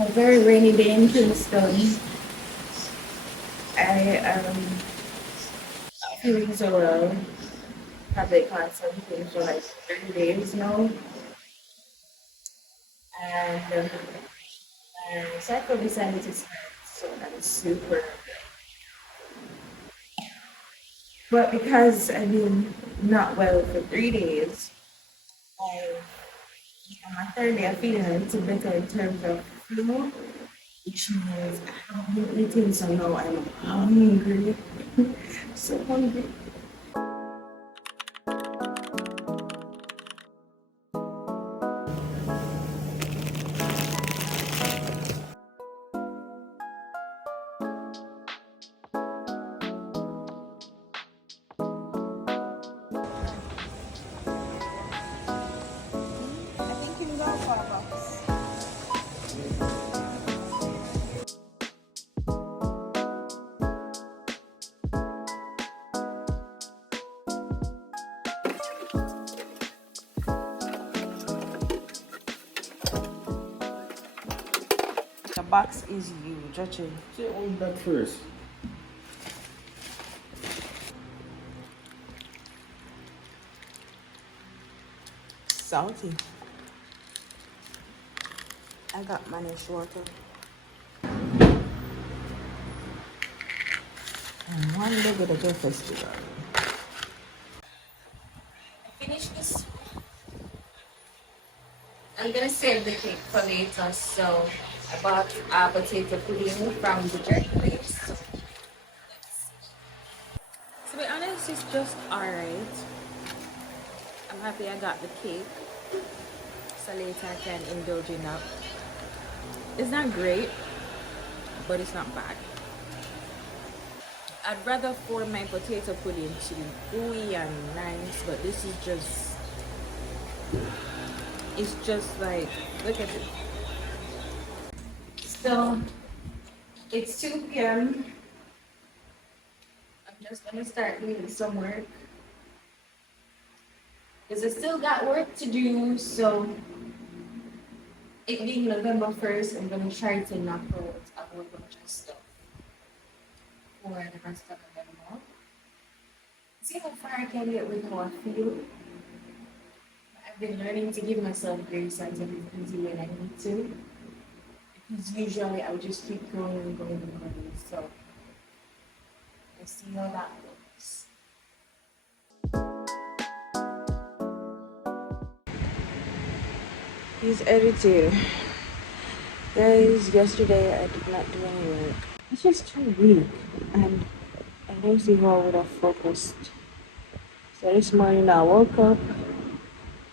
A very rainy day in Kingston. I am not feeling so well. Have been constantly for like 3 days now. And my cycle decided to start. So I'm super. But because I've been not well for 3 days, I on my third day I'm feeling a little better in terms of flu, which means I haven't been eating, so now I'm hungry. So hungry. I think you can go for a box. The box is huge, actually. Say all that first. Salty. I got managed water. And one leg of the festival. I finished this. I'm gonna save the cake for later, so I bought potato pudding from the jerk place. So, to be honest, it's just alright. I'm happy I got the cake, so later I can indulge in that. It's not great, but it's not bad. I'd rather for my potato pudding to be gooey and nice, but this is just, it's just like, look at it. So, it's 2 p.m. I'm just gonna start doing some work. Because I still got work to do, so it being November 1st, I'm gonna try to knock out a whole bunch of stuff for the rest of November. See how far I can get with how I feel. I've been learning to give myself grace and to be busy when I need to. Because usually I would just keep going and going and going. So let's see how that goes. He's editing. Guys, yesterday I did not do any work. It's just too weak and I don't see how I would have focused. So this morning I woke up,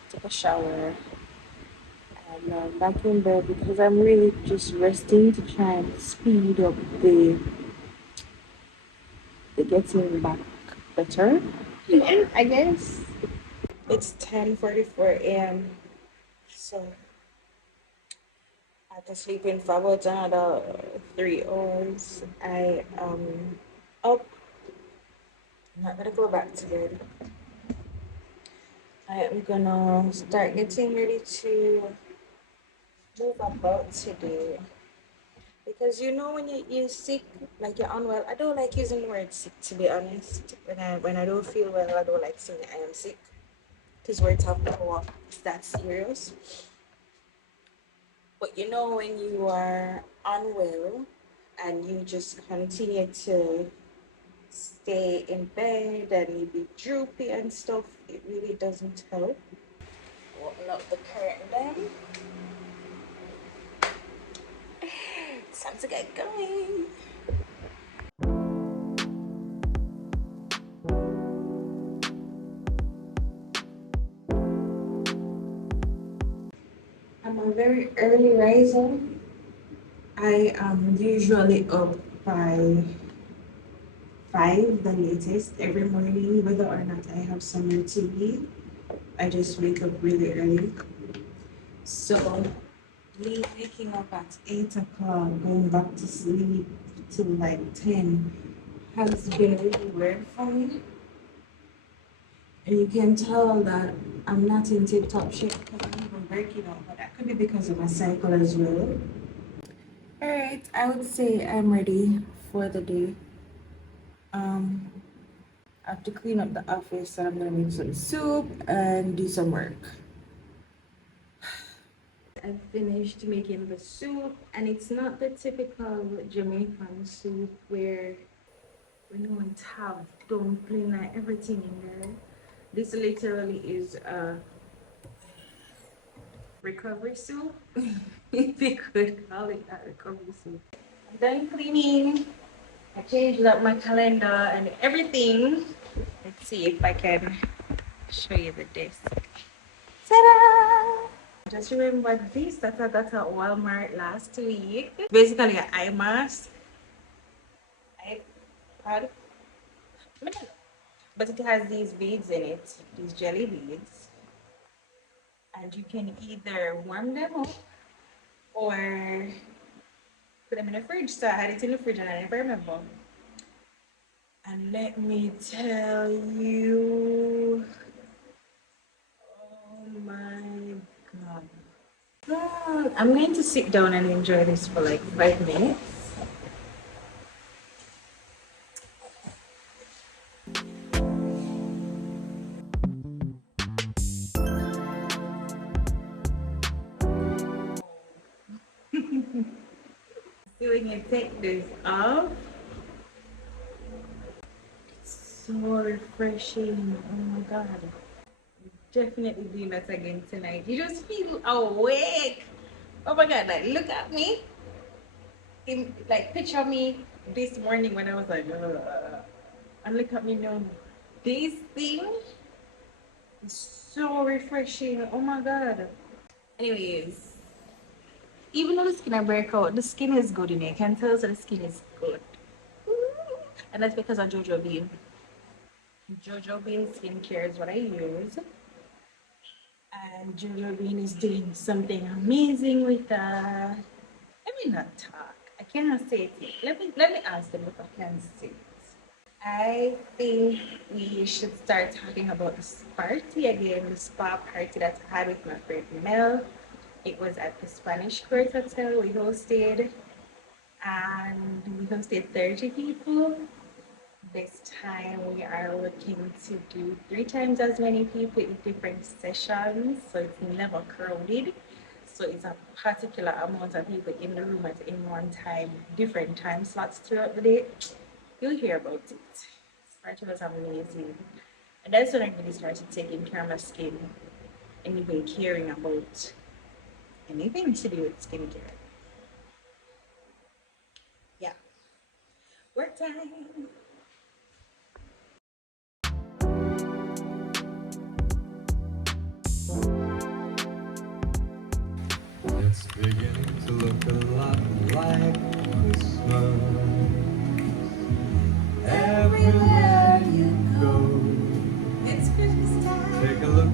took a shower, and I'm back in bed because I'm really just resting to try and speed up the getting back better. I guess. It's 10:44 a.m. So after sleeping for about another 3 hours, I am up. I'm not gonna go back to bed. I am gonna start getting ready to move about today. Because you know when you're sick, like you're unwell, I don't like using the word sick to be honest. When I don't feel well, I don't like saying I am sick. Because words have power. It's that serious. But you know when you are unwell and you just continue to stay in bed and you be droopy and stuff, it really doesn't help. Open up the curtain then. It's time to get going. I'm a very early riser. I am usually up by 5, the latest, every morning, whether or not I have somewhere to be. I just wake up really early. So, me waking up at 8 o'clock, going back to sleep till like 10, has been really weird for me. And you can tell that I'm not in tip top shape because I'm even breaking out, but that could be because of my cycle as well. Right, I would say I'm ready for the day. Um, I have to clean up the office and I'm gonna make some soup and do some work. I've finished making the soup and it's not the typical Jamaican soup where we don't have dumpling and everything in there. This literally is a recovery soup, if you could call it that recovery soup. I'm done cleaning. I changed up my calendar and everything. Let's see if I can show you the desk. Ta-da! Just remember this that I got at Walmart last week. Basically an eye mask, iPad, but it has these beads in it, these jelly beads, and you can either warm them up or put them in the fridge. So I had it in the fridge and I never remember. And let me tell you, oh my god. I'm going to sit down and enjoy this for like 5 minutes. See when you take this off, so refreshing. Oh my god. Definitely doing that again tonight. You just feel awake. Oh my god, like look at me. Like picture me this morning when I was like, and look at me now. This thing is so refreshing. Oh my god. Anyways, even though the skin I break out, the skin is good in it. I can tell that the skin is good. And that's because of Jojo Bean. Jojo Bean skincare is what I use. And Jojo Bean is doing something amazing with that. Let me not talk. I cannot say it yet. Let me ask them if I can say it. I think we should start talking about this party again, the spa party that I had with my friend Mel. It was at the Spanish Court Hotel we hosted, and we hosted 30 people. This time we are looking to do 3 times as many people in different sessions, so it's never crowded. So it's a particular amount of people in the room at any one time, different time slots throughout the day. You'll hear about it. This party was amazing. And that's when I really started taking care of my skin and even caring about anything to do with skincare. Yeah. Work time. It's beginning to look a lot like Christmas. Everywhere you go, It's Christmas time. take a look.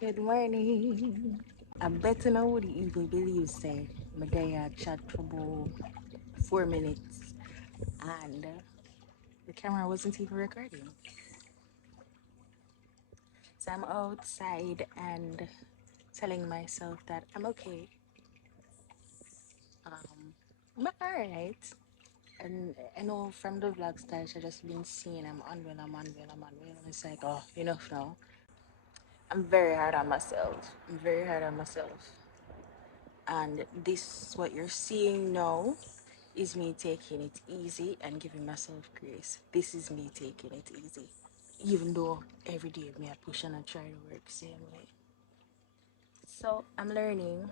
Good morning. I bet I would even believe say my day I chat for about 4 minutes and the camera wasn't even recording. So I'm outside and telling myself that I'm okay. I'm alright. And I know from the vlogs that I just been seeing I'm unwell. And it's like, oh, enough now. I'm very hard on myself. I'm very hard on myself. And this, what you're seeing now, is me taking it easy and giving myself grace. This is me taking it easy. Even though every day me I push and I try to work same way. So I'm learning.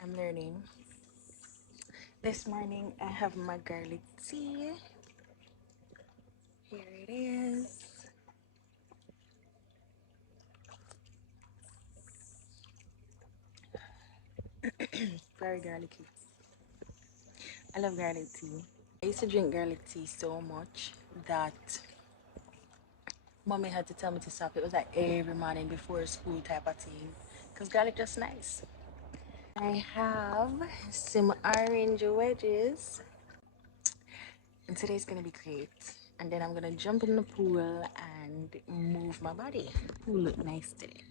I'm learning. This morning I have my garlic tea. Here it is. Very garlicky. I love garlic tea. I used to drink garlic tea so much that mommy had to tell me to stop. It was like every morning before school type of thing. Because garlic just nice. I have some orange wedges. And today's gonna be great. And then I'm gonna jump in the pool and move my body. Pool look nice today.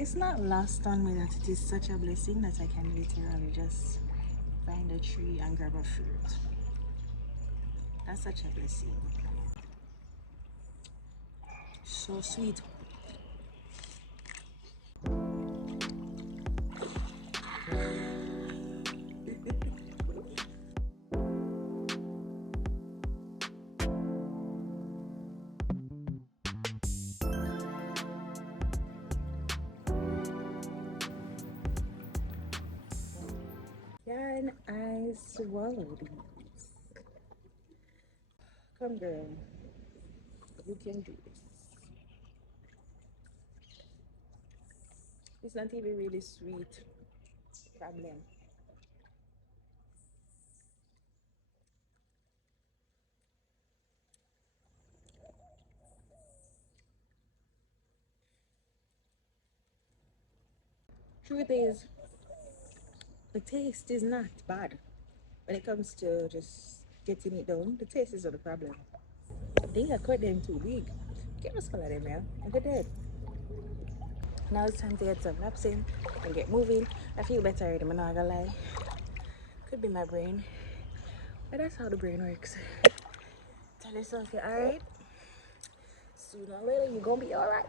It's not lost on me that it is such a blessing that I can literally just find a tree and grab a fruit. That's such a blessing. So sweet. Can I swallow these? Come, girl. You can do this. It's not even really sweet. Problem. Truth is, the taste is not bad. When it comes to just getting it down, the taste is not the problem. I think I cut them too big. Get us all of them, yeah. I'm dead. Now it's time to get some laps in and get moving. I feel better already, I'm not gonna lie. Could be my brain. But that's how the brain works. Tell yourself you're alright. Sooner or later, you're gonna be alright.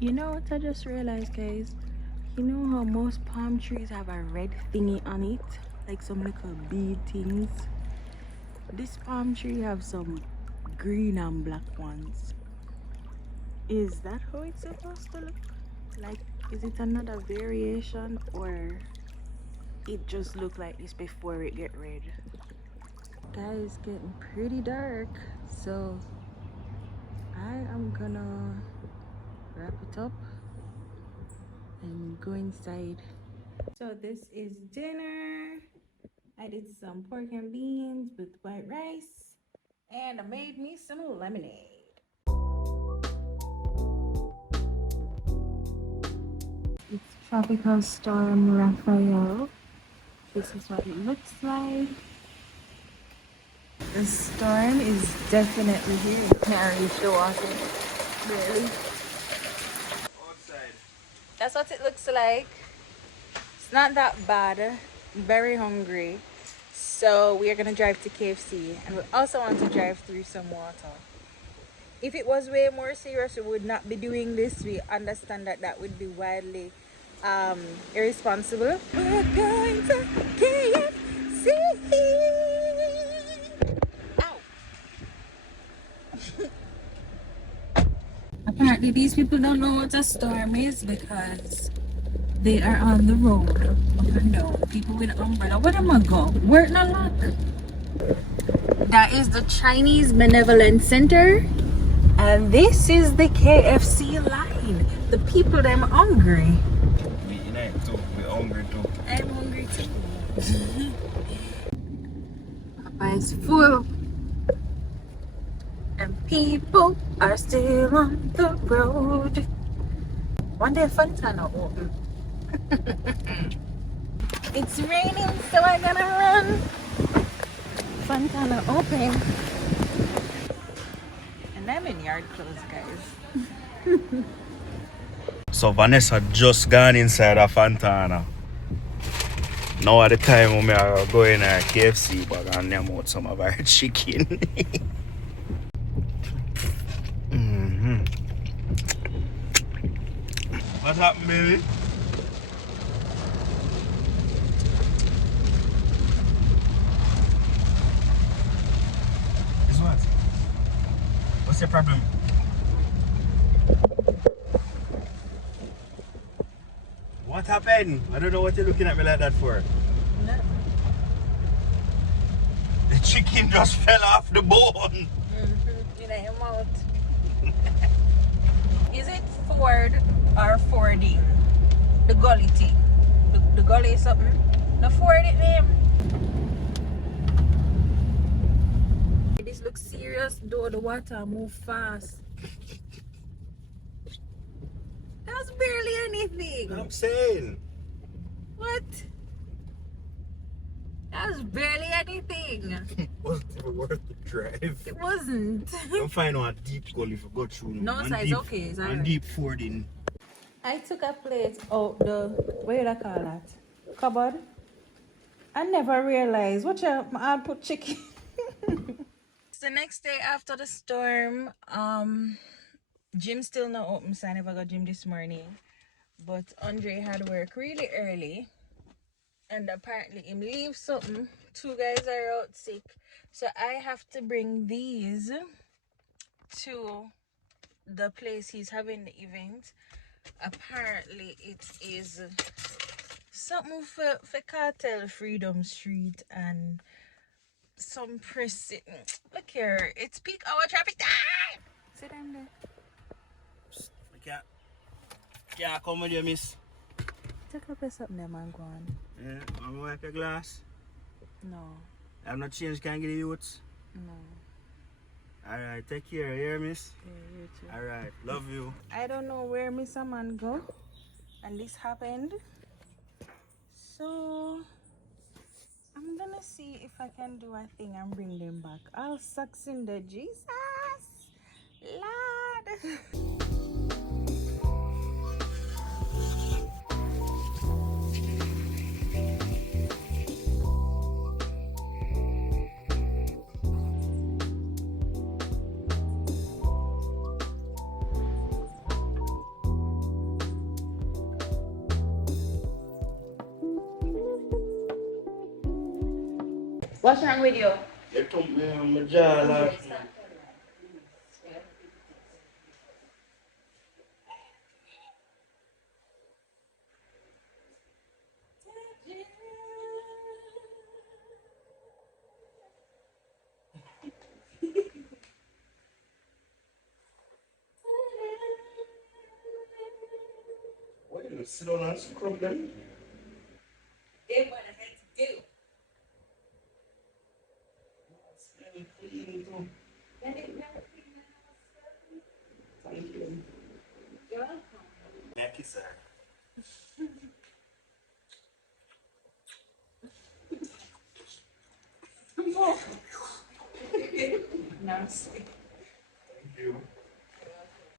You know what I just realized, guys? You know how most palm trees have a red thingy on it? Like some little bead things. This palm tree have some green and black ones. Is that how it's supposed to look? Like, is it another variation or it just look like this before it get red? Guys, it's getting pretty dark, so I am gonna wrap it up and go inside. So this is dinner. I did some pork and beans with white rice and I made me some lemonade. It's tropical storm Rafael. This is what it looks like. The storm is definitely here. You can't reach the water. Really. Outside. That's what it looks like. It's not that bad. I'm very hungry. So we are gonna drive to KFC and we also want to drive through some water. If it was way more serious, we would not be doing this. We understand that that would be wildly irresponsible. We're going to KFC. Ow. Apparently these people don't know what a storm is because they are on the road up and down. People with umbrella. Where am I go? Where not luck? That is the Chinese Benevolent Center. And this is the KFC line. The people them hungry. We too. We're hungry too. I'm hungry too. Papa is full. And people are still on the road. One day Fontana open. It's raining, so I gotta run. Fontana open. And I'm in yard clothes, guys. So Vanessa just gone inside a Fontana. Now at the time when I go in a KFC but I name out some of our chicken. What happened, baby? Is what? What's your problem? What happened? I don't know what you're looking at me like that for. No. The chicken just fell off the bone. In your mouth. Is it full ford or fording. The gully thing. The gully is something. The ford it name. This looks serious though, the water move fast. That's barely anything. I'm saying. What? That's barely anything. Wasn't even worth the drive. It wasn't. Don't find out a deep gully for go through. No, And so it's deep, okay. It's and alright. deep fording. I took a plate out the, what do I call that? Cupboard. I never realized. Watch out, my aunt put chicken. It's the next day after the storm. Gym still not open, so I never got gym this morning. But Andre had work really early. And apparently him leave something. 2 guys are out sick. So I have to bring these to the place he's having the event. Apparently it is something for Cartel Freedom Street and some prison. Look here, it's peak hour traffic time. Sit down there. Can't come with you, miss. Take up something there, man. Go on. Yeah, I'm gonna wipe your glass. No. I'm not changed, can't get the youths. No. Alright, take care, you hear, miss? Yeah, you too. Alright, love you. I don't know where Mr. Man go, and this happened. So I'm gonna see if I can do a thing and bring them back. I'll sucks in the Jesus, Lord. What's wrong with you? You took me on my jaw last night. What are you sit down and scrub them? Did what I had to do. Thank you. You're welcome. Thank you, sir. Nasty.